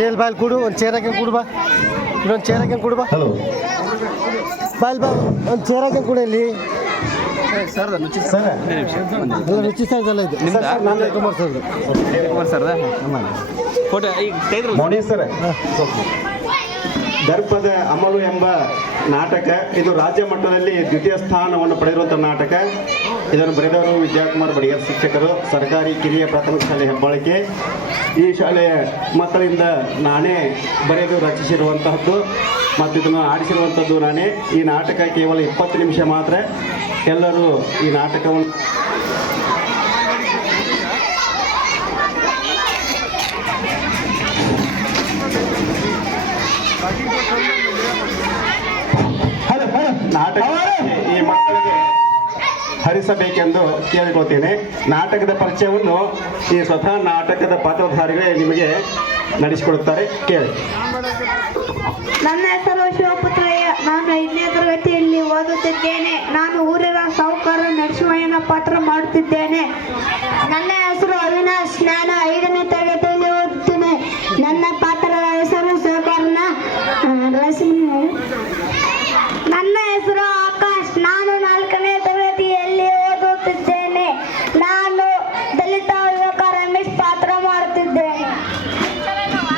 Rail ಬಾಯಲ್ಲಿ ಕೊಡು, ಒಂದು ಚೇರ್ ಹಾಕಿ ಕೊಡು ಬಾ, ಇನ್ನೊಂದು ಚೇರ್ ಹಾಕಿ ಕೊಡು ಬಾ. ಹಲೋ ಬಾಯ್ ಬಾ, ಒಂದು ಚೇರ್ ಹಾಕಿ ಕೊಡು ಇಲ್ಲಿ. ಸರ್ ರುಚಿ ಸರ್ ಇದೆಲ್ಲ ಇದೆ. ನಾನು ಕುಮಾರ್ ಸರ್ ಫೋಟೋ ಈಗ ನೋಡಿ ಸರ್. ದರ್ಪದ ಅಮಲು ಎಂಬ ನಾಟಕ ಇದು ರಾಜ್ಯ ಮಟ್ಟದಲ್ಲಿ ದ್ವಿತೀಯ ಸ್ಥಾನವನ್ನು ಪಡೆದಿರುವಂಥ ನಾಟಕ. ಇದನ್ನು ಬರೆದವರು ವಿದ್ಯಾಕುಮಾರ್ ಬಡಿಗೇರ್, ಶಿಕ್ಷಕರು, ಸರ್ಕಾರಿ ಕಿರಿಯ ಪ್ರಾಥಮಿಕ ಶಾಲೆ ಹೆಬ್ಬಾಳಿಕೆ. ಈ ಶಾಲೆಯ ಮಕ್ಕಳಿಂದ ನಾನೇ ಬರೆದು ರಚಿಸಿರುವಂತಹದ್ದು ಮತ್ತು ಇದನ್ನು ಆಡಿಸಿರುವಂಥದ್ದು ನಾನೇ. ಈ ನಾಟಕ ಕೇವಲ 20 ನಿಮಿಷ ಮಾತ್ರ. ಎಲ್ಲರೂ ಈ ನಾಟಕವನ್ನು ನಾಟಕ ಈ ಮಕ್ಕಳಿಗೆ ಹರಿಸಬೇಕೆಂದು ಕೇಳಿಕೊಳ್ತೇನೆ. ನಾಟಕದ ಪರಿಚಯವನ್ನು ಈ ಸ್ವತಃ ನಾಟಕದ ಪಾತ್ರಧಾರಿಗಳೇ ನಿಮಗೆ ನಡೆಸಿಕೊಡುತ್ತಾರೆ, ಕೇಳಿ. ನನ್ನ ಹೆಸರು ಶಿವಪುತ್ರಯ್ಯ. ನಾನು 5ನೇ ತರಗತಿಯಲ್ಲಿ ಓದುತ್ತಿದ್ದೇನೆ. ನಾನು ಊರಿನ ಸಾಹುಕಾರ ನರಸಿಂಹಯ್ಯನ ಪಾತ್ರ ಮಾಡುತ್ತಿದ್ದೇನೆ. ನನ್ನ ಹೆಸರು ಅವಿನಾಶ್. ನಾನು 5ನೇ ತರಗತಿಯಲ್ಲಿ ಓದುತ್ತೇನೆ. ನನ್ನ ಪಾತ್ರದ ಹೆಸರು ಸಾಹುಕಾರನ ನರಸಿಂಹಯ್ಯ. ನನ್ನ ಹೆಸರು ಆಕಾಶ್. ನಾನು 4ನೇ ತರಗತಿಯಲ್ಲಿ ಓದುತ್ತಿದ್ದೇನೆ. ನಾನು ದಲಿತ ಯುವಕ ರಮೇಶ್ ಪಾತ್ರ ಮಾಡುತ್ತಿದ್ದೇನೆ.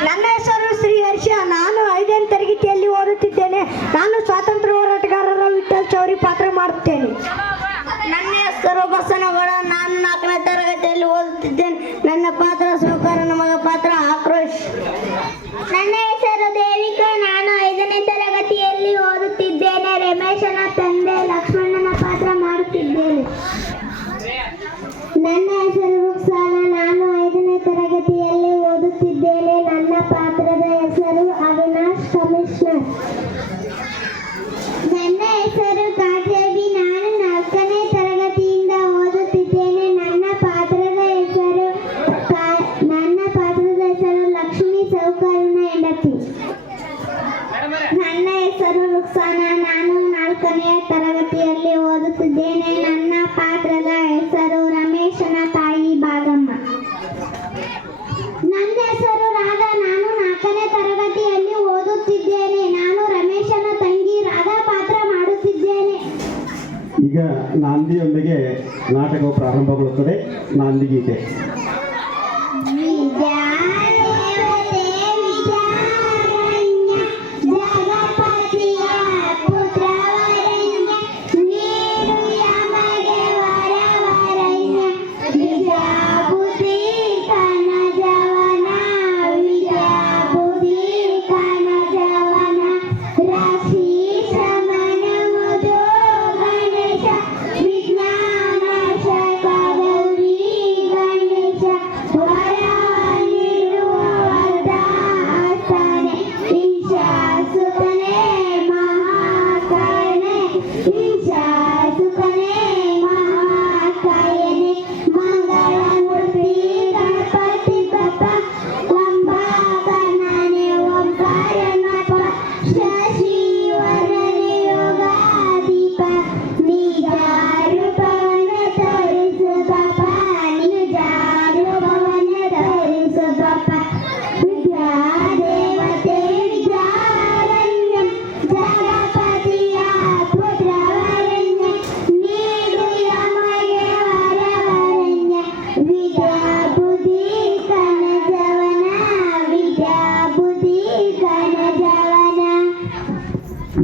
ನನ್ನ ಹೆಸರು ಶ್ರೀಹರ್ಷ. ನಾನು 5ನೇ ತರಗತಿಯಲ್ಲಿ ಓದುತ್ತಿದ್ದೇನೆ. ನಾನು ಸ್ವಾತಂತ್ರ್ಯ ಹೋರಾಟಗಾರರ ವಿಠಲ್ ಚೌರಿ ಪಾತ್ರ ಮಾಡುತ್ತೇನೆ. ನನ್ನ ಹೆಸರು ಬಸನಗೌಡ. ನಾನು 4ನೇ ತರಗತಿಯಲ್ಲಿ ಓದುತ್ತಿದ್ದೇನೆ. ನನ್ನ ಪಾತ್ರ ಸಾಹುಕಾರನ ಮಗ ಪಾತ್ರ ಆಕ್ರೋಶ್. ನನ್ನ ಹೆಸರು ದೇವಿಕಾ. ನಾನು 5ನೇ ತರಗತಿಯಲ್ಲಿ ಓದುತ್ತಿದ್ದೇನೆ. ರಮೇಶನ ತಂದೆ ಲಕ್ಷ್ಮಣನ ಪಾತ್ರ ಮಾಡುತ್ತಿದ್ದೇನೆ. ನನ್ನ ಹೆಸರು ರುಕ್ಸಾನ. ನಾನು 5ನೇ ತರಗತಿಯಲ್ಲಿ ಓದುತ್ತಿದ್ದೇನೆ. ನನ್ನ ಪಾತ್ರದ ಹೆಸರು ಅವಿನಾಶ್ ಕಮಿಷನರ್. ನನ್ನ ಹೆಸರು ಕಾಜೇಬಿ. ನಾನು 4ನೇ ತರಗತಿಯಿಂದ ಓದುತ್ತಿದ್ದೇನೆ. ನನ್ನ ಪಾತ್ರದ ಹೆಸರು ಲಕ್ಷ್ಮೀ ಸಾಹುಕಾರನ ಹೆಂಡತಿ. ನನ್ನ ಹೆಸರು ರುಕ್ಸಾನ. ನಾನು 4ನೇ ತರಗತಿಯಲ್ಲಿ ಓದುತ್ತಿದ್ದೇನೆ. ನನ್ನ ಪಾತ್ರದ ಹೆಸರು ರಮೇಶನ ತಾಯಿ ಭಾಗಮ್ಮ. ನನ್ನ ಹೆಸರು ರಾಧಾ. ನಾನು 4ನೇ ತರಗತಿಯಲ್ಲಿ ಓದುತ್ತಿದ್ದೇನೆ. ನಾನು ರಮೇಶನ ತಂಗಿ ರಾಧಾ ಪಾತ್ರ ಮಾಡುತ್ತಿದ್ದೇನೆ. ಈಗ ನಾಂದಿಯೊಂದಿಗೆ ನಾಟಕವು ಪ್ರಾರಂಭಗೊಳ್ಳುತ್ತದೆ. ನಾಂದಿ ಗೀತೆ.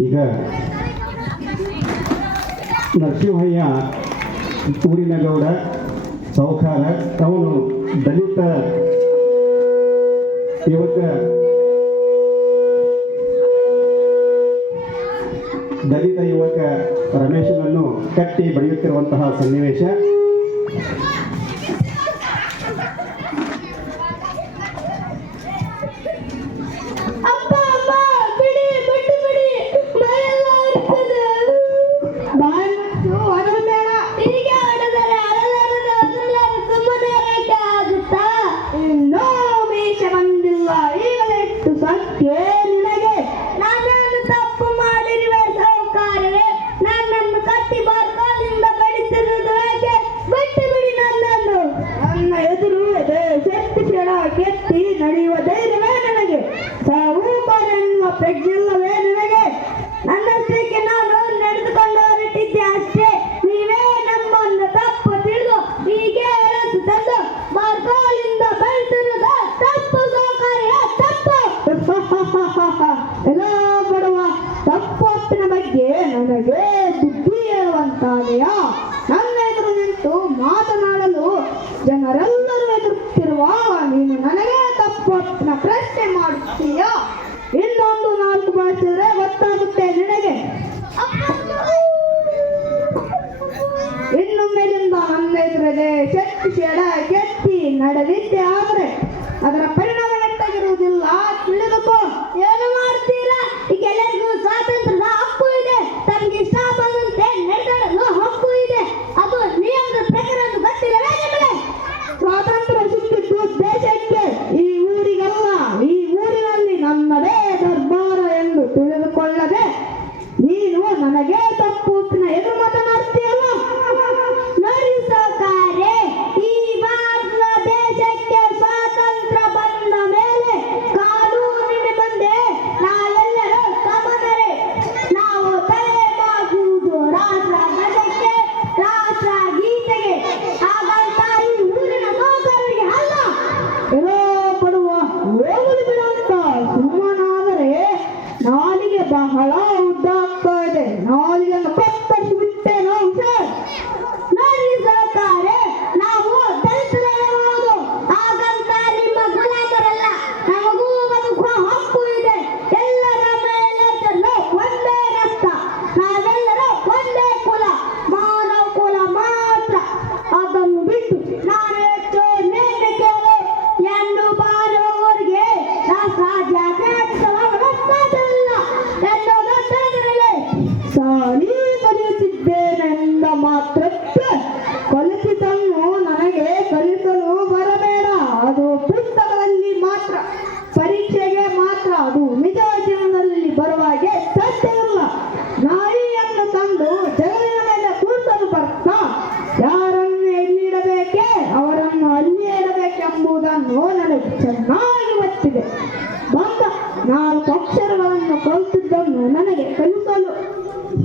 ಈಗ ನರಸಿಂಹಯ್ಯ ಊರಿನ ಗೌಡ ಸಾಹುಕಾರ. ಅವನು ದಲಿತ ಯುವಕ ರಮೇಶನನ್ನು ಕಟ್ಟಿ ಬಡಿಯುತ್ತಿರುವಂತಹ ಸನ್ನಿವೇಶ. ಕೆತ್ತಿ ನಡೆಯುವ ಧೈರ್ಯವೇ ನನಗೆ. ಪ್ರಜ್ಞೆಲ್ಲವೇ ನಿನಗೆ? ನನ್ನಷ್ಟಕ್ಕೆ ನಾನು ನಡೆದುಕೊಂಡು ಹೊರಟಿದ್ದೆ ಅಷ್ಟೇ. ನೀವೇ ನಮ್ಮನ್ನು ತಪ್ಪು ತಿಳಿದು ಹೀಗೆ ಎಳೆದು ತಂದು ಮಾರ್ಗೋಲಿಂದ ಬೆಳೆದಿರುವುದು ತಪ್ಪು ಸಹಕಾರಿಯ ತಪ್ಪು. ಎಲ್ಲ ಬರುವ ತಪ್ಪೊತ್ತಿನ ಬಗ್ಗೆ ನನಗೆ ಬುದ್ಧಿ ಹೇಳುವಂತಾದೆಯಾ? ನನ್ನ ಎದುರು ನಿಂತು ಮಾತನಾಡಲು ಜನರೆಲ್ಲರೂ ಎದುರುತ್ತಿರುವಾಗ ನೀನು ನನಗೆ ತಪ್ಪೊತ್ತಿನ ಪ್ರಶ್ನೆ ಮಾಡುತ್ತೀಯಾ? ಇನ್ನೊಂದು 4 ಭಾಷೆ ಗೊತ್ತಾಗುತ್ತೆ ನಿನಗೆ. ಇನ್ನು ಮೇಲಿಂದ ನನ್ನ ಎದುರದೆ ಶಕ್ತಿ ಶೇಡ ಕೆತ್ತಿ ನಡೆದಿದ್ದೆ ಆದರೆ ಅದರ ಪರಿಣಾಮ ಎಂತಾಗಿರುವುದಿಲ್ಲ, ತಿಳಿದುಕೋ. ಏನು ಮಾಡ್ತೀರಾ? ಈಗೆಲ್ಲರಿಗೂ ಸ್ವಾತಂತ್ರ್ಯದ ಹಕ್ಕು ಇದೆ, ತಮಗೆ ಇಷ್ಟ ಬಂದಂತೆ ನಡೆದಾಡಲು ಹಕ್ಕು ಇದೆ. ಅದು ನಿಯಮದ ಪ್ರಕಾರ ಗೊತ್ತಿಲ್ಲವೇ ನಿಮಗೆ? ಸ್ವಾತಂತ್ರ್ಯ ಸಿಕ್ಕಿದ್ದು ದೇಶಕ್ಕೆ, ಈ ಊರಿಗಲ್ಲ. ಈ ಊರಿನಲ್ಲಿ ನನ್ನದೇ ದರ್ಬಾರ ಎಂದು ತಿಳಿದುಕೊಳ್ಳದೆ ನೀನು ನನಗೆ ತಪ್ಪುತ್ತಿನ ಎದುರು ಮಾತನಾಡ್ತೀಯಲ್ಲ. ನೋಡಿ ಸಹಕಾರೆ, ಈ ಭಾರತ ದೇಶಕ್ಕೆ ಸ್ವಾತಂತ್ರ್ಯ ಬಂದ ಮೇಲೆ ಕಾನೂನಿನ ಮುಂದೆ ನಾವೆಲ್ಲರೂ ಸಮಾನರೇ. ನಾವು ತಲೆ ಬಾಗುವುದು ರಾಷ್ಟ್ರ ಧ್ವಜಕ್ಕೆ, ರಾಷ್ಟ್ರ ಗೀತೆಗೆ, ಹಾಗಂತ ಈ ಊರಿನ ನೌಕರರಿಗೆ ಅಲ್ಲ. ಎಲ್ಲೋ ಪಡುವ ಹೋಗಲು ಬಿಡುವಂತ ಸುಮ್ಮನಾದರೆ ನಾಲಿಗೆ ಬಹಳ ಉದ್ದಾಗ್ತಾ ಇದೆ. ನಾಲಿಗೆಯನ್ನು ಕತ್ತರಿಸಿ ಬಿಟ್ಟೇನೋ ಹುಷಾರ್. ನೋಡಿ ಸಹಕಾರೆ, ನಾವು ದಲಿತರಬಹುದು, ಹಾಗಂತ ನಿಮ್ಮ ಗುಲಾಮರಲ್ಲ. ನಮಗೂ ಬದುಕುವ ಹಕ್ಕು ಇದೆ. ಎಲ್ಲರ ಮೇಲೆ ಒಂದೇ ರಕ್ತ, ನಾವೆಲ್ಲರೂ ಒಂದೇ ಕುಲ, ಮಾನವ ಕುಲ ಮಾತ್ರ. ಅದನ್ನು ಬಿಟ್ಟು ನಾನು ಹೆಚ್ಚು ನೇಮೆ ಕೇಳು ಎಂದು ಬಾಳುವವರಿಗೆ ರಾಜ್ಯಾಧಿಕಾರವಿಲ್ಲ ಎನ್ನುವುದು ತಿಳಿದಿರಲಿ. ಸಾರಿ ಕಲಿಯುತ್ತಿದ್ದೇನೆಂದ ಮಾತ್ರಕ್ಕೆ ಕಲಿಸಿದನ್ನು ನನಗೆ ಕಲಿಸಲು ಬರಬೇಡ. ಅದು ಪುಸ್ತಕದಲ್ಲಿ ಮಾತ್ರ, ಪರೀಕ್ಷೆಗೆ ಮಾತ್ರ. ಅದು ನಿಜ ಜೀವನದಲ್ಲಿ ಬರುವಾಗೆ ಸಾಧ್ಯವಿಲ್ಲ. ನಾಯಿಯನ್ನು ತಂದು ಜಗಲಿನ ಮೇಲೆ ಕೂರಿಸಲು ಬರ್ತಾ ಯಾರನ್ನು ಎಲ್ಲಿಡಬೇಕೆ ಅವರನ್ನು ಅಲ್ಲಿ ಇಡಬೇಕೆಂಬುದನ್ನು ನನಗೆ ಚೆನ್ನಾಗಿ ಗೊತ್ತಿದೆ. ಬಂದ 4 ಅಕ್ಷರಗಳನ್ನು ಕಲಿತಿದ್ದನ್ನು ನನಗೆ ಕಲಿಸಲು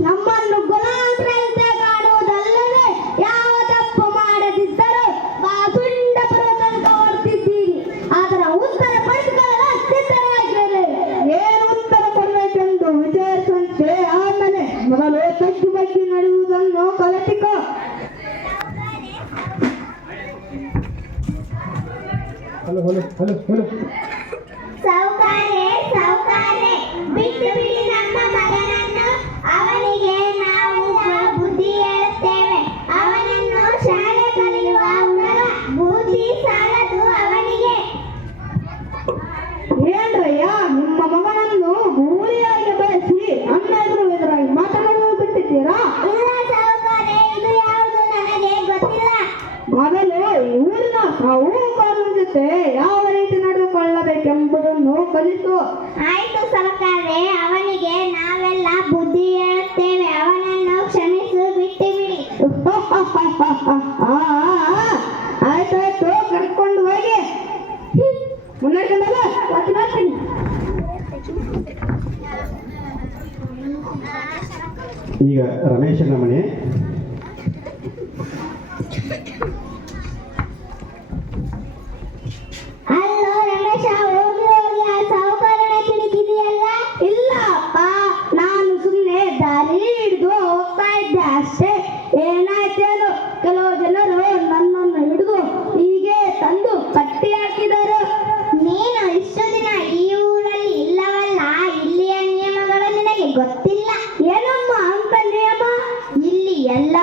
ನಮ್ಮನ್ನು ಗುಲಾಮರಂತೆ ಕಾಡುವುದಲ್ಲದೆ ಯಾವ ತಪ್ಪು ಮಾಡದಿದ್ದರೂ ಬಾಸುಂಡ ಪರ್ವತಂತ ಹೊರಟಿದ್ದೀರಿ. ಅದರ ಉತ್ತರ ಪಡೆದುಕೊಳ್ಳಲು ಸಿದ್ಧರಾಗಿರಿ. ಏನು ಉತ್ತರ ಕೊಡಬೇಕೆಂದು ವಿಚಾರಿಸುವಂತೆ ಆಮೇಲೆ ಮೊದಲು ತಗ್ಗು ಬಗ್ಗೆ ನಡೆಯುವುದನ್ನು ಕಲಿಸಿಕೋ. ಸೌಕಾರೆ ಸೌಕಾರೆ, ಬಿಟ್ಟು ಬಿಡಿ ನಮ್ಮ ಮಗನನ್ನು. ಅವನಿಗೆ ನಾವು ಬುದ್ಧಿ ಹೇಳುತ್ತೇವೆ. ಅವನನ್ನು ಶಾಲೆ ಕಲಿಯುವ ಹುಡುಗ, ಬುದ್ಧಿ ಸಾಲದು ಅವನಿಗೆ. ಏನ್ರಯ್ಯ, ನಿಮ್ಮ ಮಗನನ್ನು ಗೂಳಿಯಾಗಿ ಬೆಳೆಸಿ ನನ್ನ ಎದುರಾಗಿ ಮಾತನಾಡಲು ಬಿಟ್ಟಿದ್ದೀರಾ? ಇಲ್ಲ ಸೌಕಾರೆ, ಇದು ಯಾವುದು ನನಗೆ ಗೊತ್ತಿಲ್ಲ. ಮೊದಲು ಈ ಊರಿನ ಸಾಹುಕಾರರ ಜೊತೆ ಯಾವ ರೀತಿ ನಡೆದುಕೊಳ್ಳಬೇಕೆಂಬುದನ್ನು ಕಲಿಸು. ಆಯ್ತು ಸರಕಾರೆ, ಅವನಿಗೆ ನಾವೆಲ್ಲ ಬುದ್ಧಿ ಹೇಳುತ್ತೇವೆ. ಅವನನ್ನು ಕ್ಷಮಿಸು, ಬಿಟ್ಟು ಬಿಡಿ. ಆಯ್ತಾಯ್ತು, ಕರ್ಕೊಂಡು ಹೋಗಿ ಮುನ್ನಡೆಕೊಂಡಲ್ಲ ಮಾತನಾಡ್ತೀನಿ. ಈಗ ರಮೇಶನ ಮನೆ. ಅಲ್ಲೋ ರಮೇಶ, ಹೋಗಿ ಹೋಗಿ ಆ ಸಾಹುಕಾರನ ತಿಳಿದಿದೆಯಲ್ಲ? ಇಲ್ಲಪ್ಪ, ನಾನು ಸುಮ್ಮನೆ ದಾರಿ ಹಿಡಿದು ಹೋಗ್ತಾ ಇದ್ದೆ ಅಷ್ಟೇ. ಏನಾಯ್ತೇನು, ಕೆಲವು ಜನರು ನನ್ನನ್ನು ಹಿಡಿದು ಹೀಗೆ ತಂದು ಕಟ್ಟಿ ಹಾಕಿದರು. ನೀನು ಇಷ್ಟು ದಿನ ಈ ಊರಲ್ಲಿ ಇಲ್ಲವಲ್ಲ, ಇಲ್ಲಿಯ ನಿಯಮಗಳು ನಿನಗೆ ಗೊತ್ತಿಲ್ಲ. ಏನಮ್ಮ ಅಂತ ನಿಯಮ? ಇಲ್ಲಿ ಎಲ್ಲ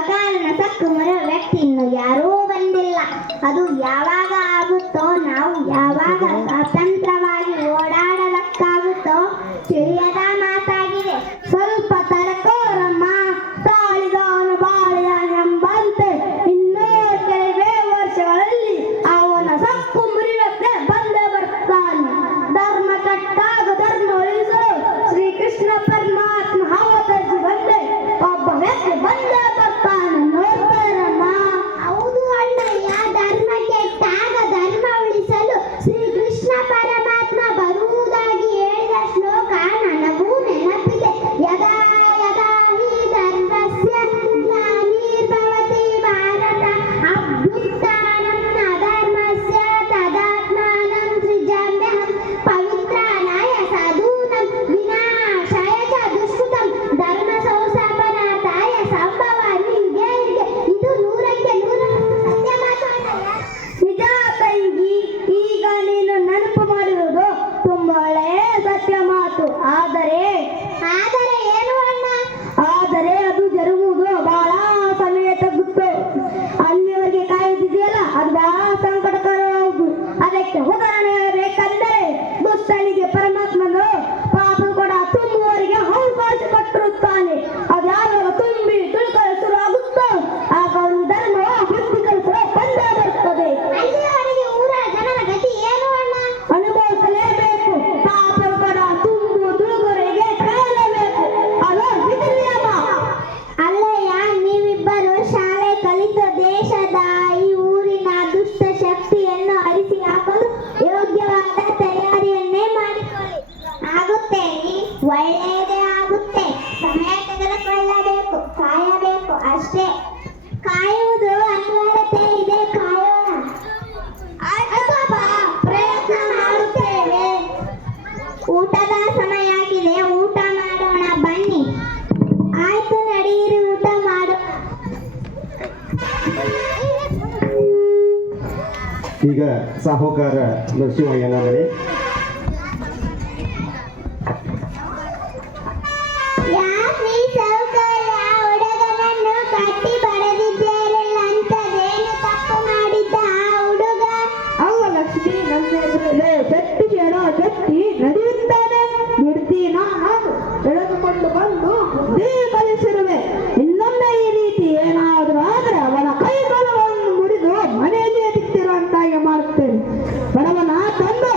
ಅಕಾರಣ ಸಕ್ಕು ಮರ ವ್ಯಕ್ತಿ ಇನ್ನು ಯಾರೂ ಬಂದಿಲ್ಲ. ಅದು ಯಾವಾಗ ಆಗುತ್ತೋ, ನಾವು ಯಾವಾಗ ಸ್ವತಂತ್ರವಾಗಿ ಓಡಾಡೋದಕ್ಕಾಗುತ್ತೋ ತಿಳಿಯದ ಮಾತಾಗಿದೆ. ಸ್ವಲ್ಪ ತಡಕೋರಮ್ಮ, ತಾಳಿದವನು ಬಾಳಿಯಾನೆಂಬಂತೆ ಇನ್ನೂ ಕೆಲವೇ ವರ್ಷಗಳಲ್ಲಿ ಅವನ ಸಕ್ಕು ಮುರಿಯಕ್ಕೆ ಬಂದೇ ಬರ್ತಾನೆ. ಧರ್ಮ ಕೆಟ್ಟಾಗ ಧರ್ಮ ಉಳಿಸಲು ಶ್ರೀಕೃಷ್ಣ ಪರಮಾತ್ಮ ಅವತರಿಸಿ ಬಂದೆ ಒಬ್ಬ ವ್ಯಕ್ತಿ ಬಂದೇ ಬರ್ತಾನೆ. ನೋಡ್ತಾರಮ್ಮ. ಹೌದು ಅಣ್ಣಯ್ಯ, ಧರ್ಮ ಕೆಟ್ಟಾಗ ಧರ್ಮ ಉಳಿಸಲು ಶ್ರೀಕೃಷ್ಣ ಪರಮಾತ್ಮ ಬರುವುದಾಗಿ ಹೇಳಿದ ಶ್ಲೋಕ ನನಗೂ ನೆನಪಿದೆ. ಯದಾ ಯದಾ ಹಿ ಧರ್ಮಸ್ಯ ಗ್ಲಾನಿರ್ಭವತಿ ಭಾರತ ಅಭ್ಯುತ್ಥಾನಂ ಅಧರ್ಮಸ್ಯ ತದಾತ್ಮಾನಂ ಸೃಜಾಮ್ಯಹಂ ಪವಿತ್ರಾನಾಯ ಸಾಧೂನಾಂ ವಿನಾಶಾಯ ಚ ದುಷ್ಕೃತಂ ಧರ್ಮ ಸಂಸ್ಥಾಪನಾರ್ಥಾಯ ಸಂಭವಾಮಿ ಯುಗೆ ಯುಗೆ. ಇದು 100ಕ್ಕೆ 100 ಸತ್ಯ ಮಾತು ಅಣ್ಣಯ್ಯ. ನಿಜ ತಂಗಿ, ಈಗ ನೀನು ನೆನಪು ಮಾಡಿರುವುದು ತುಂಬಾ ಒಳ್ಳೆಯ ಸತ್ಯ ಮಾತು. ಆದರೆ ಏನು ಅಣ್ಣ? ಆದರೆ ಅದು ಜರುಗುವುದು ಬಹಳ ಸಮಯ ತಗ್ಗುತ್ತು. ಅಲ್ಲಿವರೆಗೆ ಕಾಯುತ್ತಿದೆಯಲ್ಲ, ಅದು ಬಹಳ ಸಂಕಟಕರವಾಗುವುದು. ಅದಕ್ಕೆ ಉದಾಹರಣೆ ಹೇಳಬೇಕೆಂದರೆ ದುಷ್ಟನಿಗೆ ಪರಮಾತ್ಮನು ಪಾಪ ಕೂಡ ತುಂಬುವವರಿಗೆ ಅವಕಾಶ ಕೊಟ್ಟಿರುತ್ತಾನೆ. ಅದು ಯಾವಾಗ ತುಂಬಿ ತುಳುಕಲು ಶುರುವಾಗುತ್ತೋ ಆಗ ಅವನು ಧರ್ಮವು ವೃತ್ತಿಗೊಳಿಸಲು ಬಂದೇ ಬರುತ್ತದೆ. ಅಲ್ಲಿವರೆಗೆ ಊರ ಜನರ ಗತಿ ಏನು ಅಣ್ಣ? ಅನುಭವಿಸಲೇಬೇಕು. ಪಾಪ ಕೂಡ ತುಂಬು ತುಳುಕುವವರಿಗೆ ಕಾಯಲೇಬೇಕು. ಅದು ವಿಧಿ ನಿಯಮ. ಅಲ್ಲಯ್ಯ, ನೀವಿಬ್ಬರು ಶಾಲೆ ಕಲಿತು ದೇಶದ ಈ ಊರಿನ ದುಷ್ಟ ಶಕ್ತಿಯನ್ನು ಅಳಿಸಿ ಹಾಕಲು ಯೋಗ್ಯವಾದ ತಯಾರಿಯನ್ನೇ ಮಾಡಿಕೊಳ್ಳಿ. ಆಗುತ್ತೆ, ಒಳ್ಳೆಯದೇ ಆಗುತ್ತೆ. ಸಮಯ ತೆಗೆದುಕೊಳ್ಳಬೇಕು, ಕಾಯಬೇಕು ಅಷ್ಟೇ. ಕಾಯುವುದು ಅನಿವಾರ್ಯತೆ ಇದೆ, ಕಾಯೋಣ. ಪ್ರಯತ್ನ ಮಾಡುತ್ತೇವೆ. ಊಟದ ಸಮಯ ಆಗಿದೆ, ಊಟ ಮಾಡೋಣ ಬನ್ನಿ. ಆಯ್ತು, ನಡೀರಿ, ಊಟ ಮಾಡು. ಈಗ ಸಾಹುಕಾರ ನರಸಿಂಹಯ್ಯನ ಮನೆ. ಯಾಕೆ ಸೌಕರ್ಯ ಹುಡುಗನನ್ನು ಕಟ್ಟಿ ಬಡದಿದ್ದೀರಲ್ಲ, ಅಂತದೇನು ತಪ್ಪು ಮಾಡಿದ್ದ ಆ ಹುಡುಗ? ಅವ ಲಕ್ಷ್ಮಿ ನನ್ನ ಎದುರಲ್ಲೇ ಗಟ್ಟಿ ಜನ ಗಟ್ಟಿ ನಡೆಯುತ್ತಾನೆ. ಬಿಡ್ತೀನ ನಾನು ಎಳೆದುಕೊಂಡು ಬಂದು ಬುದ್ಧಿ ಕಲಿಸಿರುವೆ. ಇನ್ನೊಮ್ಮೆ ಈ ರೀತಿ ಏನಾದರೂ ಆದರೆ ಅವನ ಕೈಗಳನ್ನು ಮುರಿದು ಮನೆಯಲ್ಲೇ ಬಿತ್ತಿರುವಂತಾಗಿ ಮಾಡುತ್ತೇನೆ. ಬಡವನ ತಂದು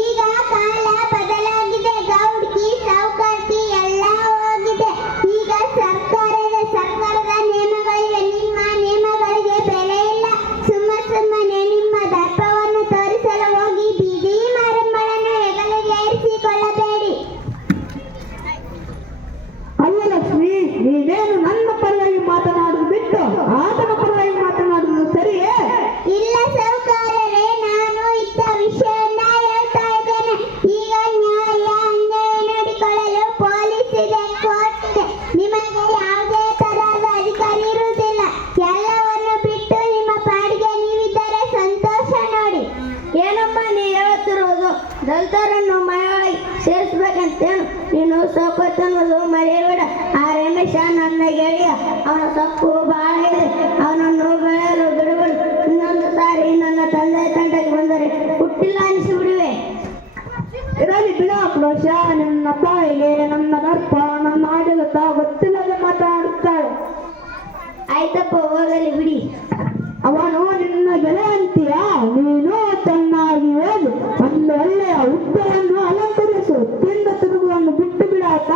ಈಗ ಕಾಲ ಬದಲಾಗಿದೆ, ಗೌಡ್ಕಿ ಸೌಕರ್ತಿ ಎಲ್ಲ ಹೋಗಿದೆ. ಈಗ ಸರ್ಕಾರದ ನಿಯಮಗಳಿವೆ. ನಿಮ್ಮ ನಿಯಮಗಳಿಗೆ ಬೆಲೆ ಇಲ್ಲ. ಸುಮ್ಮನೆ ನಿಮ್ಮ ದರ್ಪವನ್ನು ತೋರಿಸಲು ಹೋಗಿ ಬೀದಿ ಮಾರಮ್ಮಳನ್ನು ಹೆಗಲಿಗೆ ಏರಿಸಿಕೊಳ್ಳಬೇಡಿ. ಅಲ್ಲ ಲಕ್ಷ್ಮಿ, ನೀನೇನು ನನ್ನ ಪರವಾಗಿ ಮಾತನಾಡುವುದು ಬಿಟ್ಟು ಆತನ ಪರವಾಗಿ ಮಾತನಾಡುವುದು ಸರಿಯೇ? ಇಲ್ಲ ಸೌಕರ್ಯರೇ, ನಾನು ಇದ್ದ ವಿಷಯನ ಹೇಳ್ತಾ ಇದ್ದೇನೆ. ಈಗ ನ್ಯಾಯ ಅನ್ಯಾಯ ನೋಡಿಕೊಳ್ಳಲು ಪೊಲೀಸ್ ಇದೆ, ಕೋರ್ಟ್ ಇದೆ. ನಿಮಗೆ ಯಾವುದೇ ತರಹದ ಅಧಿಕಾರ ಇರುವುದಿಲ್ಲ. ಎಲ್ಲವನ್ನು ಬಿಟ್ಟು ನಿಮ್ಮ ಪಾಡಿಗೆ ನೀವಿದ್ದರೆ ಸಂತೋಷ ನೋಡಿ. ಏನಮ್ಮ ನೀ ಹೇಳುತ್ತಿರುವುದು? ದಲಿತರನ್ನು ಮನೆಯೊಳಗೆ ಸೇರಿಸ್ಬೇಕಂತೇನು? ನೀನು ಸೌಕರ್ಯವನ್ನು ಮರೆಯಬೇಡ. ಆ ರಮೇಶ ನನ್ನ ಗೆಳೆಯ, ಅವನ ಸೊಪ್ಪು ಬಹಳ ಇದೆ. ಅವನನ್ನು ಬೆಳೆಯಲು ಬಿಡುಗಳು. ಇನ್ನೊಂದು ಸಾರಿ ನನ್ನ ತಂದೆ ತಂಡಕ್ಕೆ ಬಂದರೆ ಹುಟ್ಟಿಲ್ಲ ಅನಿಸಿಬಿಡುವೆ. ಇರಲಿ ಬಿಡ ಕ್ರೋಶ, ನನ್ನ ತಾಯಿಗೆ ನನ್ನ ದರ್ಪ ನನ್ನ ಆಡಳಿತ ಗೊತ್ತಿಲ್ಲದೆ ಮಾತನಾಡುತ್ತಾಳೆ. ಆಯ್ತಪ್ಪ, ಹೋಗಲಿ ಬಿಡಿ. ಅವನು ನಿನ್ನ ಬೆಲೆ ಅಂತೀಯ? ನೀನು ಚೆನ್ನಾಗಿ ಓದು, ಒಂದು ಒಳ್ಳೆಯ ಉತ್ತರವನ್ನು ಅಲಂಕರಿಸು. ತಿಂದ ತಿರುಗುವನ್ನು ಬಿಟ್ಟು ಬಿಡಾಕ.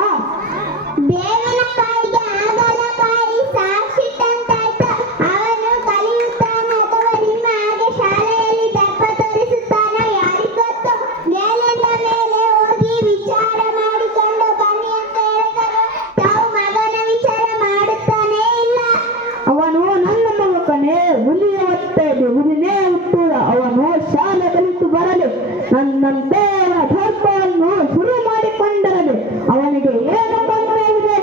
ಬೇಗನ ಕಾಯಿಗೆ ಹಾಗಲಕಾಯಿ ಸಾಕ್ಷಿಟ್ಟಂತಾಯ್ತು. ಅವನು ಕಲಿಯುತ್ತಾನೆ ಅಥವಾ ನಿಮ್ಮ ಹಾಗೆ ಶಾಲೆಯಲ್ಲಿ ದರ್ಪ ತೋರಿಸುತ್ತಾನೋ ಯಾರಿಗೊತ್ತು? ಮೇಲಿಂದ ಮೇಲೆ ಹೋಗಿ ವಿಚಾರ ಮಾಡಿಕೊಂಡು ಬನ್ನಿ ಅಂತ ಹೇಳಿದರು. ತಾವು ಮಗನ ವಿಚಾರ ಮಾಡುತ್ತಾನೇ ಇಲ್ಲ. ಅವನು ನನ್ನ ಮಗನೇ, ಹುಲಿಯ ಹೊಟ್ಟೆಗೆ ಹುಲಿನೇ ಹುಟ್ಟುವ. ಅವನು ಶಾಲೆ ಕಲಿತು ಬರಲಿ, ನನ್ನಂತೆ ಅವನ ದರ್ಪವನ್ನು ಶುರು ಮಾಡಿಕೊಂಡರಲಿ. ಅವನಿಗೆ ಏನು ತೊಂದರೆ ಇದೆ?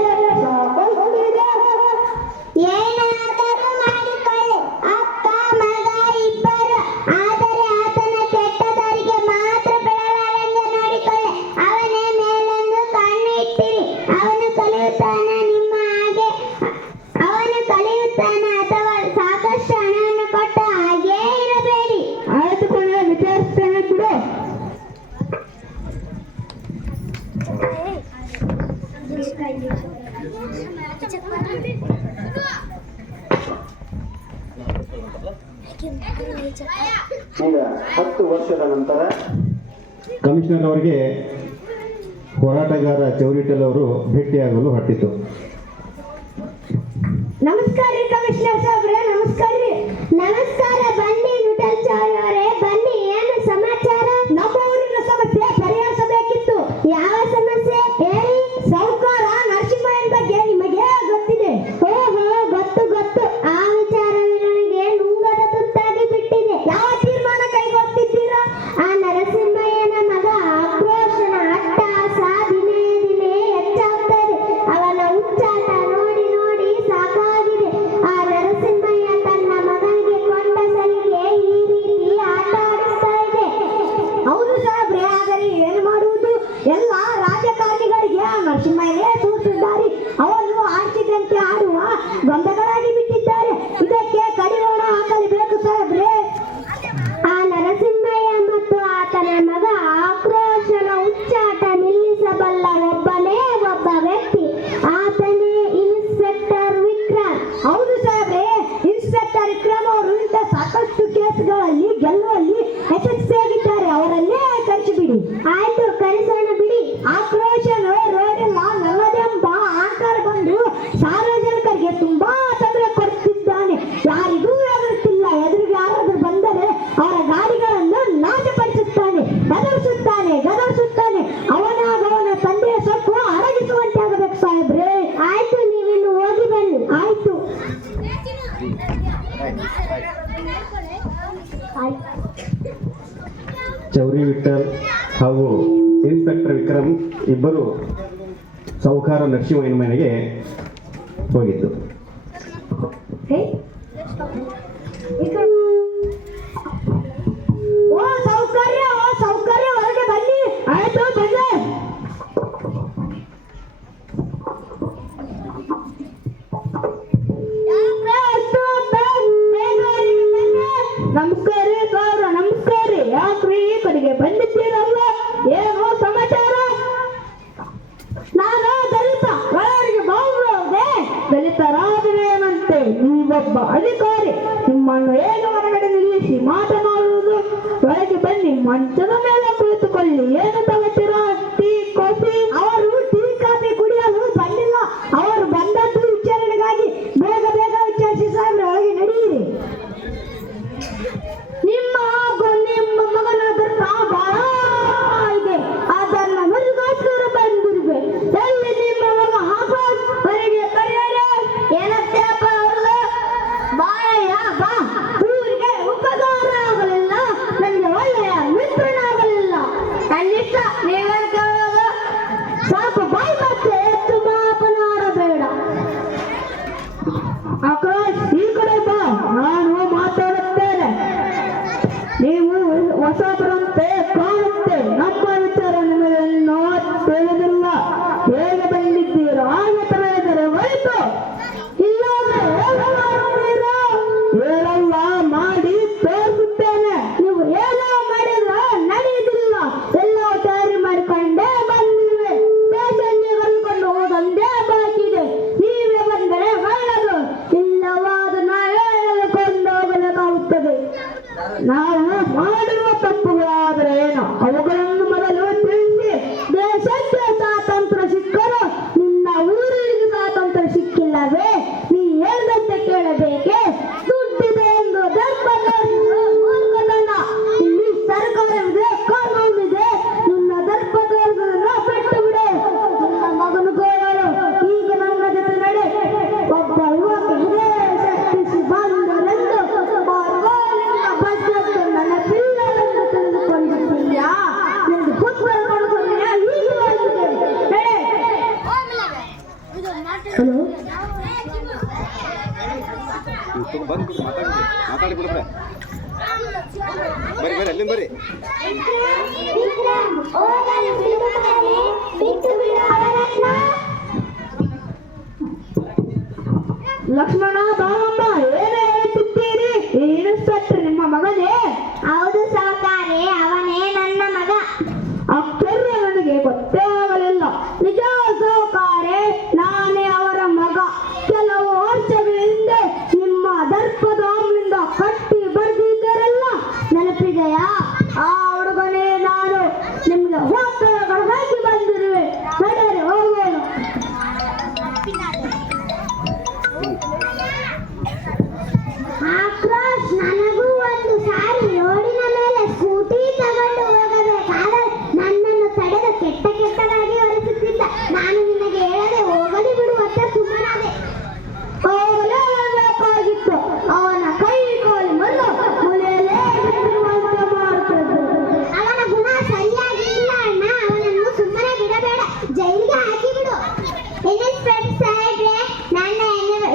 ಏನಾದರೂ ಮಾಡಿಕೊಳ್ಳಿ, ಅಕ್ಕ ಮಗ ಇಬ್ಬರು. ಆದರೆ ಆತನ ಕೆಟ್ಟದವರಿಗೆ ಮಾತ್ರ ಬಿಡಲಾರಂಗೆ ನೋಡಿಕೊಳ್ಳಿ. ಅವನೇ ಮೇಲೆಂದು ಕಣ್ಣು ಇಟ್ಟಿರಿ. ಅವನು ಕಲಿಯುತ್ತಾನೆ ನಿಮ್ಮ ಹಾಗೆ. ಅವನು ಕಲಿಯುತ್ತಾನೆ ನಡೆಯುತ್ತಾನೆ ಅಥವಾ ಸಾಕಷ್ಟು ಹಣವನ್ನು ಕೊಟ್ಟ ಹಾಗೇ ಇರಬೇಡಿ. ಆಯ್ತು ಕಣೆ, ವಿಚಾರಿಸ್ತೇನೆ ಬಿಡು. ಈಗ 10 ವರ್ಷದ ನಂತರ ಕಮಿಷನರ್ ಅವರಿಗೆ ಹೋರಾಟಗಾರ ಚೌರಿಟಲ್ ಅವರು ಭೇಟಿಯಾಗಲು ಹೊರಟಿತು. ನಮಸ್ಕಾರ ರೀ ಕಮಿಷನರ್ ಸಾಹೇಬ್ರೆ, ನಮಸ್ಕಾರ ರೀ. ನಮಸ್ಕಾರ, ಬನ್ನಿ ವಿಠಲ್ ಚಾಯ್ ಅವರೇ, ಬನ್ನಿ. ಏನು ಸಮಾಚಾರ? ನಮ್ಮ ಊರಿನ ಸಮಸ್ಯೆ ಪರಿಹರಿಸಬೇಕಿತ್ತು. ಯಾವ ಸಮಸ್ಯೆ ಹೇಳಿ? ಸಾಹುಕಾರ ನರಸಿಂಹಯ್ಯನ ಬಗ್ಗೆ ನಿಮಗೆ ಗೊತ್ತಿದೆ? ಓಹೋ, ಗೊತ್ತು ಗೊತ್ತು. ಆ ವಿಚಾರವೇ ನನಗೆ ನುಂಗದ ತುತ್ತಾಗಿ ಬಿಟ್ಟಿದೆ. ಯಾವ ತೀರ್ಮಾನ ಕೈಗೊಳ್ತಿದ್ದೀರಾ? ಆ ನರಸಿಂಹಯ್ಯನ ಮಗ ಆಕ್ರೋಶನ ಅಟ್ಟಹಾಸ ದಿನೇ ದಿನೇ ಹೆಚ್ಚಾಗ್ತಾ ಇದೆ. ಅವನ ಹುಚ್ಚಾಟ ನೋಡಿ ನೋಡಿ ಸಾಕಾಗಿದೆ. ಆ ನರಸಿಂಹಯ್ಯ ತನ್ನ ಮಗನಿಗೆ ಕೊಂಡ ಸಲಿಗೆ ಈ ರೀತಿ ಆಟ ಆಡಿಸ್ತಾ ಇದೆ. ಹೌದು ಸಾಹೇಬ್ರೆ, ಆದರೆ ಏನು ಮಾಡುವುದು? ಎಲ್ಲ ರಾಜಕಾರಣಿಗಳಿಗೆ ಆ ನರಸಿಂಹಯ್ಯನೇ ಸೂಚಿಸಿದ್ದಾರೆ. ಅವನು ಆಡಿಸಿದಂತೆ ಆಡುವ ಗೊಂಬೆಗಳಾಗಿ ಬಿಟ್ಟಿದ್ದಾರೆ. ಇದಕ್ಕೆ ಕಡಿವಾಣ ಹಾಕಲೇಬೇಕು ಸಾಹೇಬ್ರೆ. ಆ ನರಸಿಂಹಯ್ಯ ಮತ್ತು ಆತನ ಮಗ ಆಕ್ರೋಶನ ಹುಚ್ಚಾಟ ನಿಲ್ಲಿಸಬಲ್ಲ ಒಬ್ಬನೇ ಒಬ್ಬ ವ್ಯಕ್ತಿ. ಆತನೇ ಇನ್ಸ್ಪೆಕ್ಟರ್ ವಿಕ್ರಮ್. ಹೌದು ಸಾಹೇಬ್ರೆ, ಇನ್ಸ್ಪೆಕ್ಟರ್ ವಿಕ್ರಮ್ ಅವರು ಇಂಥ ಸಾಕಷ್ಟು ಕೇಸ್ಗಳಲ್ಲಿ ಗೆಲ್ಲುವಲ್ಲಿ ಯಶಸ್ವಿಯಾಗಿದ್ದಾರೆ. ಅವರನ್ನೇ ಕರೆಸಿಬಿಡಿ. ಆಯ್ತು, ಕರೆಸೋಣ ಬಿಡಿ. ಆಕ್ರೋಶನು ರೋಡೆಲ್ಲ ನನ್ನದೆಂಬ ಅಹಂಕಾರ ಬಂದು ಸಾರ್ವಜನಿಕರಿಗೆ ತುಂಬಾ ತೊಂದರೆ ಕೊಡುತ್ತಿದ್ದಾನೆ. ಯಾರಿಗೂ ಹೆದರುತ್ತಿಲ್ಲ. ಎದುರಿಗೆ ಯಾರಾದ್ರೂ ಬಂದರೆ ಅವರ ಗಾಡಿಗಳನ್ನು ನಾಶಪಡಿಸುತ್ತಾನೆ, ಗದರಿಸುತ್ತಾನೆ. ಅವನ ತಂದೆಯ ಸೊಕ್ಕು ಅಡಗಿಸುವಂತೆ ಆಗಬೇಕು ಸಾಹೇಬ್ರೆ. ಆಯ್ತು, ನೀವಿನ್ನು ಹೋಗಿ ಬನ್ನಿ. ಆಯ್ತು. ಚೌರಿ ವಿಠಲ್ ಹಾಗೂ ಇನ್ಸ್ಪೆಕ್ಟರ್ ವಿಕ್ರಮ್ ಇಬ್ಬರು ಸಾಹುಕಾರ ನರಸಿಂಹಯ್ಯನ ಮನೆಗೆ ಹೋಗಿದ್ದು. ಓ ಸೌಕರ್ಯ ಹೊರಗೆ ಬನ್ನಿ. ಆಯ್ತು, ಬಂದೆ. ನಮಸ್ಕಾರ ರೀ ಸಾವ್ರ, ನಮಸ್ಕಾರ ರೀ. ಯಾಕ್ರಿ ಈ ಕಡೆಗೆ ಬಂದಿದ್ದೀರಲ್ಲ? ಏನು ಸಮಾಚಾರ? ನಾನು ದಲಿತ, ಒಳಗೆ ಬಾವುದೆ. ದಲಿತರಾದರೇನಂತೆ? ನೀವೊಬ್ಬ ಅಧಿಕಾರಿ, ನಿಮ್ಮನ್ನು ಹೇಗೆ ಹೊರಗಡೆ ನಿಲ್ಲಿಸಿ ಮಾತನಾಡುವುದು? ಒಳಗೆ ಬನ್ನಿ, ಮಂಚದ ಮೇಲೆ ಕುಳಿತುಕೊಳ್ಳಿ. ಏನು ತಗೋತೀರಾ? Tea, coffee? ಅವರು ಟೀ ಕಾಫಿ ಕುಡಿಯಲು ಬಂದಿಲ್ಲ. ಅವರು ಬಂದದ್ದು ವಿಚಾರಣೆಗಾಗಿ. ಬೇಗ ವಿಚಾರಿಸಿ ಸಾಹೇಬ್ರೆ, ಒಳಗೆ ನಡೆಯಿರಿ. ನಿಮ್ಮ ಮಗನ ದರ್ಪ ಬಹಳ ಇದೆ. ಅದನ್ನ ಮುರಿಗೋಸ್ಕರ ಬಂದಿರುವೆ. ಎಲ್ಲಿ ನಿಮ್ಮ ಮಗ ಆಕಾಶ್? ಹೊರಗೆ ಕರೆಯರೆ. ಏನತ್ತೆ ಅಪ್ಪ ಅವ್ರದ್ದು? ಬಾಯಯ್ಯ ಬಾ. ಊರಿಗೆ ಉಪಕಾರ ಆಗಲಿಲ್ಲ, ನನಗೆ ಒಳ್ಳೆಯ ಮಿತ್ರನಾಗಲಿಲ್ಲ. ನನ್ನಿಷ್ಟ, ನೀವೇನು ಕೇಳೋದು? ಸಾಕು, ಬಾಯಿ ಮತ್ತೆ ಹೆಚ್ಚು ಮಾತನಾಡಬೇಡ. ಆಕಾಶ್, ಈ ಕಡೆ ಬಾ, ನಾನು ಮಾತಾಡುತ್ತೇನೆ. ನೀವು ಹೊಸಬರಂತೆ ಕಾಣುತ್ತೆ. ನಮ್ಮ ವಿಚಾರ ನಿಮಗೆ ಇನ್ನೂ ತಿಳಿದಿಲ್ಲ. ಹೇಗೆ ಬಂದಿದ್ದೀರಾ? ಹಾಗೆ ತಲೆದರೆ ಹೋಯ್ತು. ಇಲ್ಲಾಂದ್ರೆ ಹೇಳಲ್ಲ, ಮಾಡಿ ತೋರಿಸುತ್ತೇನೆ. ನೀವು ಏನೋ ಮಾಡಿದ್ರ ನಡೆಯುವುದಿಲ್ಲ. ಎಲ್ಲ ತಯಾರಿ ಮಾಡಿಕೊಂಡೇ ಬಂದಿವೆ. ಸ್ಟೇಷನ್ಗೆ ಕರ್ಕೊಂಡು ಹೋದಂದೇ ಬಾಕಿ ಇದೆ. ನೀವೇ ಬಂದರೆ ಒಳ್ಳೆದು, ಇಲ್ಲವಾದ ನಾವೇ ಎಳೆದುಕೊಂಡು ಹೋಗಬೇಕಾಗುತ್ತದೆ. ನಾವು ಮಾಡಿರುವ ತಪ್ಪುಗಳಾದರೆ ಏನು? ಅವುಗಳನ್ನು ಮೊದಲು ತಿಳಿಸಿ. ದೇಶಕ್ಕೆ ಸ್ವಾತಂತ್ರ್ಯ ಸಿಕ್ಕರು ನಿನ್ನ ಊರಿಗೆ ಸ್ವಾತಂತ್ರ್ಯ ಸಿಕ್ಕಿಲ್ಲವೇ? ನೀ ಹೇಳ್ದಂತೆ ಕೇಳಬೇಕೆ? ದುಡ್ಡಿದೆ ಎಂದು ದರ್ಪ ಮೂರ್ಖತನ. ಇಲ್ಲಿ ಸರ್ಕಾರವಿದೆ, ಕಾನೂನಿದೆ. ನಿನ್ನ ದರ್ಪ ತೋರಿಸೋದನ್ನ ಬಿಟ್ಟು ಬಿಡು. ನಿನ್ನ ಮಗನು ಗೋಳರು ಈಗ ನನ್ನ ಜೊತೆ ನಡೆ. ಒಬ್ಬ ಯುವಕ ಶಕ್ತಿಸಿ ಬಂದರೆಂದು ನಿನ್ನ ಬಸ್ಸನ್ನು ನನ್ನ ಪಿಲ್ಲರೆಂದು ತಿಳಿದುಕೊಂಡಿದ್ದೀಯಾ? ನಿನಗೆ ಪುತ್ರ ಕೊಡುವುದನ್ನ ಈಗ ಬಂದಿದೆ. ನಡೆ. ಹಲೋ, ಮಾತಾಡಿ ಬಿಡ್ರೆ ಬರ್ರಿ ಅಲ್ಲಿಂದ ಬರ್ರಿ. ಲಕ್ಷ್ಮಣ ಬಾವಮ್ಮ ಏನೇ ಹೇಳುತ್ತಿದ್ದೀರಿ? ಈ ಇನ್ಸ್ಪೆಕ್ಟರ್ ನಿಮ್ಮ ಮಗನೇ? ಹೌದು ಸಾವುಕಾರೆ, ಅವನೇ ನನ್ನ ಮಗ. ಅಕ್ಷರ ನನಗೆ ಗೊತ್ತೇ ಆಗಲಿಲ್ಲ. ನಿಜ ಸಾವುಕಾರೆ, ನಾನೇ ಅವರ ಮಗ. ಕೆಲವು ವರ್ಷಗಳ ಹಿಂದೆ ನಿಮ್ಮ ದರ್ಪದಾಮ್ನಿಂದ ಕಟ್ಟಿ ಬರೆದಿದ್ದರಲ್ಲ, ನೆನಪಿದೆಯಾ? ಆ ಹುಡುಗನೇ ನಾನು. ನಿಮ್ಗೆ ಹೋಗಿ ಬಂದಿರುವೆ. ನಡೆದರೆ ಹೋಗೋಣ. ಆಕ್ರೋಶ್, ನನಗೂ ಒಂದು ಸಾರಿ ರೋಡಿನ ಮೇಲೆ ಸ್ಕೂಟಿ ತಗೊಂಡು ಹೋಗಬೇಕಾದ್ರೆ ನನ್ನನ್ನು ತಡೆದು ಕೆಟ್ಟದಾಗಿ ಹೊರಸುತ್ತಿದ್ದ. ನಾನು ನಿನಗೆ ಹೇಳದೆ ಹೋಗಲಿ ಬಿಡು ಅಂತ ಸುಮ್ಮನಾದೆ. ಹೋಗಲೇಬೇಕಾಗಿತ್ತು. ಅವನ ಕೈ ಕೋಲಿ ಮಣ್ಣು ಮುಲೆಯಲ್ಲೇ ಬಿಟ್ಟಿರುವಂತೆ ಮಾಡುತ್ತಿದ್ದು. ಅವನ ಗುಣ ಸರಿಯಾಗಿಲ್ಲ ಅಣ್ಣ. ಅವನನ್ನು ಸುಮ್ಮನೆ ಬಿಡಬೇಡ, ಜೈಲಿಗೆ ಹಾಕಿಬಿಡು. ಇನ್ಸ್ಪೆಕ್ಟರ್ ಸಾಹೇಬ್ರೆ, ನನ್ನ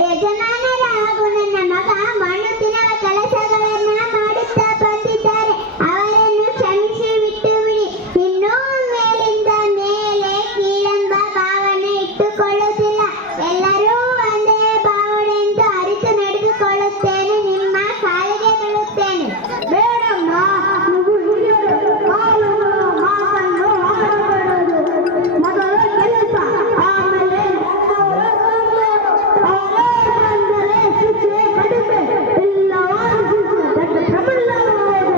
ಯಜಮಾನರ ಹಾಗೂ ನನ್ನ ಮಗ ಮಣ್ಣು ತಿನ್ನುವ ಕೆಲಸಗಳನ್ನ ಮಾಡುತ್ತಾ ಬಂದಿದ್ದಾರೆ. ಅವರನ್ನು ಕ್ಷಮಿಸಿ ಬಿಟ್ಟು ಬಿಡಿ. ಇನ್ನೂ ಮೇಲಿಂದ ಮೇಲೆ ಕೀಳೆಂಬ ಭಾವನೆ ಇಟ್ಟುಕೊಳ್ಳುತ್ತಿಲ್ಲ. ಎಲ್ಲರೂ ಒಂದೇ ಭಾವನೆಯಿಂದ ಅರಿತು ನಡೆದುಕೊಳ್ಳುತ್ತೇನೆ. ನಿಮ್ಮ ಕಾಲಿಗೆ ಬೀಳುತ್ತೇನೆ. ಬೇಡಮ್ಮ, ನೀವು ಹಿರಿಯರು. ಕಾಲುಗಳು ಮಾತನ್ನು ಆಡಬೇಡದು. ಮೊದಲು ಕೆಲಸ, ಆಮೇಲೆ ಬಂದರೆ ಶಿಕ್ಷೆ ಕಡಿಮೆ, ಇಲ್ಲವಾದರೆ ಶಿಕ್ಷೆ ದೊಡ್ಡ ಪ್ರಬಲವಾಗುವುದು.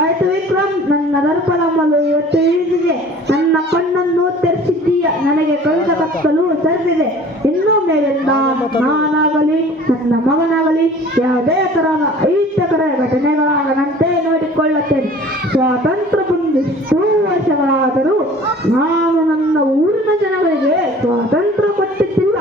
ಆಯ್ತು ವಿಕ್ರಮ್, ನನ್ನ ದರ್ಪಣಮ್ಮಲು ಇವತ್ತು ಇಳಿದಿದೆ. ನನ್ನ ಕಣ್ಣನ್ನು ತೆರೆಸಿದ್ದೀಯ. ನನಗೆ ಕಳೆದ ಕತ್ತಲು ಸರಿದಿದೆ. ಇನ್ನು ಮೇಲಿಂದ ನಾನಾಗಲಿ ನನ್ನ ಮಗನಾಗಲಿ ಯಾವುದೇ ತರಹದ ಅಹಿತಕರ ಘಟನೆಗಳಾಗದಂತೆ ನೋಡಿಕೊಳ್ಳುತ್ತೇನೆ. ಸ್ವಾತಂತ್ರ್ಯ ಬಂದಿಷ್ಟು ವರ್ಷಗಳಾದರೂ ನಾನು ನನ್ನ ಊರಿನ ಜನಗಳಿಗೆ ಸ್ವಾತಂತ್ರ್ಯ ಕೊಟ್ಟಿದ್ದಿಲ್ಲ.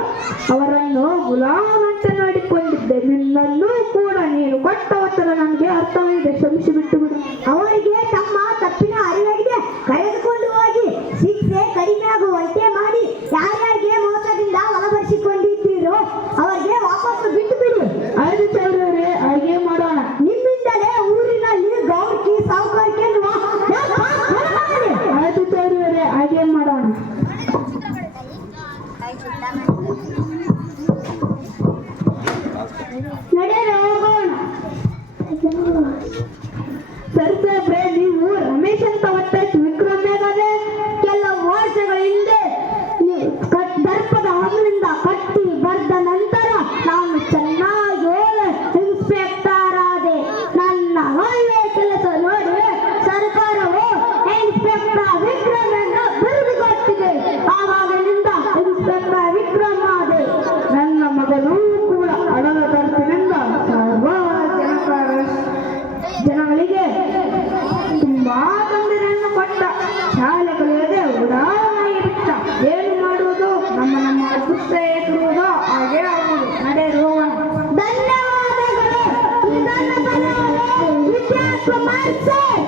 ಅವರನ್ನು ಗುಲಾಮಂತೆ ನೋಡಿಕೊಂಡಿದ್ದೆ. ನಿನ್ನನ್ನು ಕೂಡ ನೀನು ಕೊಟ್ಟ ಒತ್ತಡ ನನಗೆ ಅರ್ಥವಿದೆ. ಕ್ಷಮಿಸಿ ಬಿಟ್ಟು ಬಿಡು. ಅವರಿಗೆ ತಮ್ಮ ತಪ್ಪಿನ ಅರಿವಾಗಿದೆ. ಕರೆದುಕೊಂಡು ಹೋಗಿ ಶಿಕ್ಷೆ ಕಡಿಮೆ ಆಗುವಂತೆ ಮಾಡಿ. ಯಾರ್ಯಾರಿಗೆ ಮೋಸದಿಂದ ಒಳಬರಿಸಿಕೊಂಡಿದ್ದೀರೋ ಅವರಿಗೆ ವಾಪಸ್ ಬಿಟ್ಟು ಬಿಡಿ. ಆಯ್ತು ಚೌರವರೇ, ಹಾಗೆ ಮಾಡೋಣ. ನಿಮ್ಮಿಂದಲೇ ಊರಿನಲ್ಲಿ ಗೌರ್ಕಿ ಸಾವುಕಾರಿಕೆ ಆಯ್ತು ಚೌರವರೇ, ಹಾಗೆ ಮಾಡೋಣ. ನಡೆದು ಹೋಗೋಣ. ಸರ್ ಸಾಹೇಬ್ರೆ, ನೀವು ರಮೇಶ್ ಅಂತ ಒತ್ತಾಯ್ತು ವಿಕ್ರಮ್ ಹೇಗಾದ್ರೆ? ಕೆಲವು ವರ್ಷಗಳ ಹಿಂದೆ ದರ್ಪದ ಹಮ್ಮಿನಿಂದ ಕಟ್ಟಿ ಬರೆದ ನಂತರ ನಾನು ಚೆನ್ನಾಗಿ ಇನ್ಸ್ಪೆಕ್ಟರ್ ಆದೆ. ನನ್ನ ಒಳ್ಳೆಯ ಕೆಲಸ ನೋಡಿ ಸರ್ಕಾರವು ಇನ್ಸ್ಪೆಕ್ಟರ್ ವಿಕ್ರಮ್ ಎಂದು ಬಿರುದು ಕೊಟ್ಟಿದೆ. ಆವಾಗಿನಿಂದ ಇನ್ಸ್ಪೆಕ್ಟರ್ ವಿಕ್ರಮ್ ಆದೆ. ನನ್ನ ಮಗನೂ ಕೂಡ ಹಣದ ತರಪಿನಿಂದ ಜನಗಳಿಗೆ ತುಂಬಾ ತೊಂದರೆಯನ್ನು ಕೊಟ್ಟ. ಶಾಲೆ ಕಲಿಯದೆ ಉಡಾವಣೆಗೆ ಬಿಟ್ಟ. ಏನು ಮಾಡುವುದು? ನಮ್ಮ ಅದೃಷ್ಟ ಹೇಗಿರುವುದೋ ಹಾಗೆ ಆಗುವುದು. ನಡೆಯುವ ಧನ್ಯವಾದಗಳು. ಇದನ್ನು ಬರೆಯಲು ವಿಜಯಕುಮಾರ್ ಸರ್.